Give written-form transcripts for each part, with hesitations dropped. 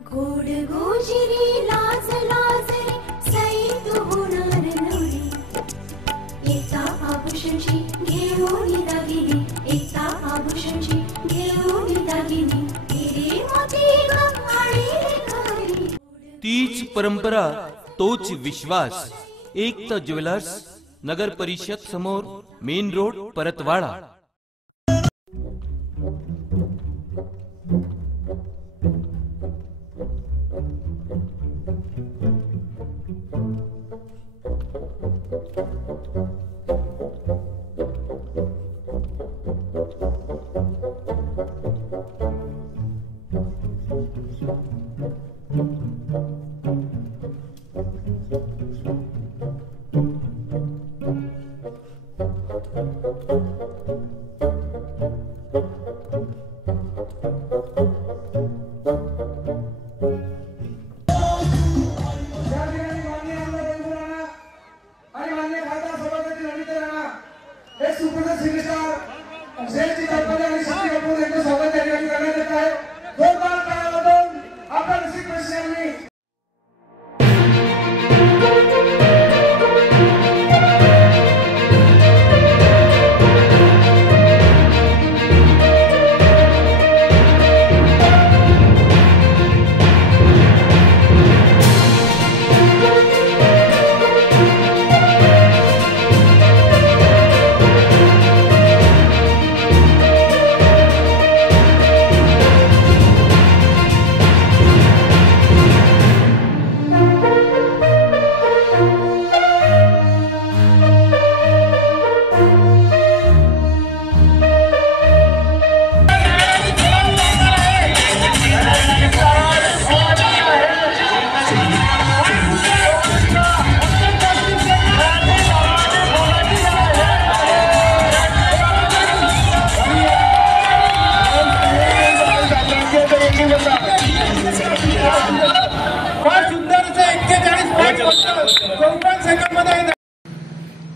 गोड गोजिरी लाज लाज रे सैत होणार नवरी एका आभूषणची घेऊन दागिनी एका आभूषणची घेऊन दागिनी हिरे मोती गंगाळी घरी तीच परंपरा तोच विश्वास एकता ज्वेलर्स नगर परिषद समोर मेन रोड परतवाडा।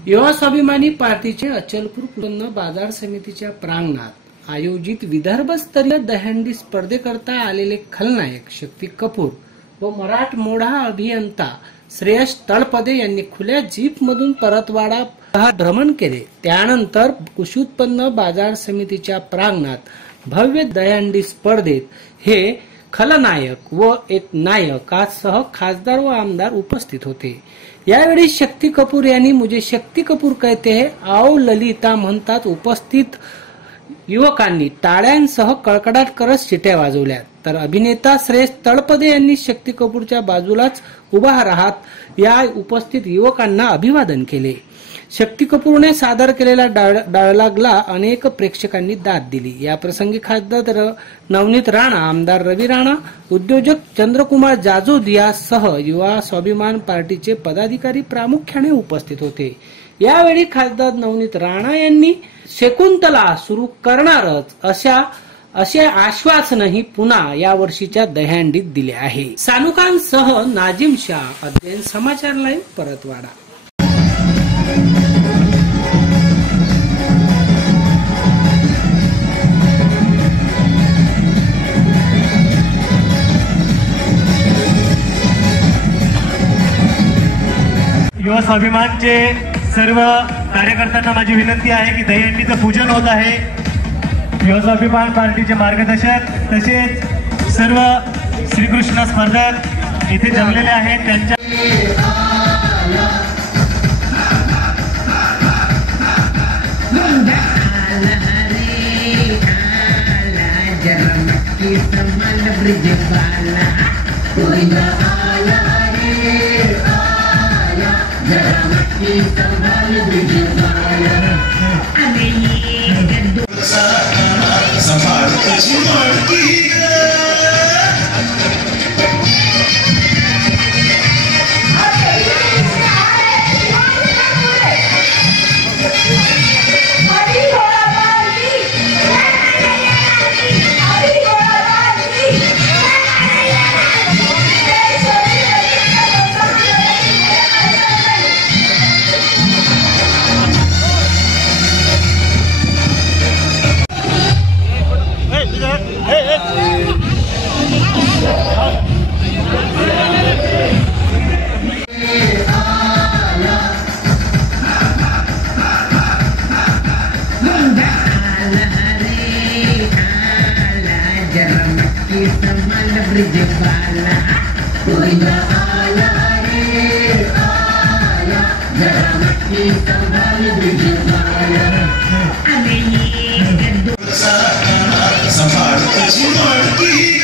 युवा स्वाभिमानी पार्टीचे अचलपूर उत्पन्न बाजार समितीच्या प्रांगणात आयोजित विदर्भस्तरीय दहीहंडी स्पर्धेकरता आलेले खलनायक शक्ती कपूर व मराठमोळा अभियंता श्रेयस तळपदे यांनी खुल्या जीप मधून परतवाडा भ्रमण केले। त्यानंतर कृषी उत्पन्न बाजार समितीच्या प्रांगणात भव्य दहीहंडी स्पर्धेत हे खलनायक व एक नायकासह खासदार व आमदार उपस्थित होते। यावेळी शक्ती कपूर यांनी मुझे शक्ती कपूर कहते हैं आओ ललिता म्हणतात उपस्थित युवकांनी टाळ्यांसह कडकडाट करत शिट्या वाजवल्या, तर अभिनेता श्रेयस तळपदे यांनी शक्ती कपूरच्या बाजूलाच उभा राहत या उपस्थित युवकांना अभिवादन केले। शक्ती कपूरने सादर केलेल्या डायलॉगला अनेक प्रेक्षकांनी दाद दिली। या प्रसंगी खासदार नवनीत राणा, आमदार रवी राणा, उद्योजक चंद्रकुमार जाजूद यासह युवा स्वाभिमान पार्टीचे पदाधिकारी प्रामुख्याने उपस्थित होते। यावेळी खासदार नवनीत राणा यांनी शकुंतला सुरू करणारच असे आश्वासनही पुन्हा या वर्षीच्या दहीहंडीत दिले आहे। सानुकांसह नाजिम शाह, अध्ययन समाचार लाईव्ह, परतवाडा। युवा स्वाभिमानचे सर्व कार्यकर्त्यांना माझी विनंती आहे की दहीहंडीचं पूजन होत आहे। युवा स्वाभिमान पार्टीचे मार्गदर्शक तसेच सर्व श्रीकृष्ण स्पर्धक इथे जमलेले आहेत। त्यांच्या संभाल ब्रिज वाला कोई ना आया रे आया जरा मट्टी संभाल ब्रिज वाला अबे ये संभाल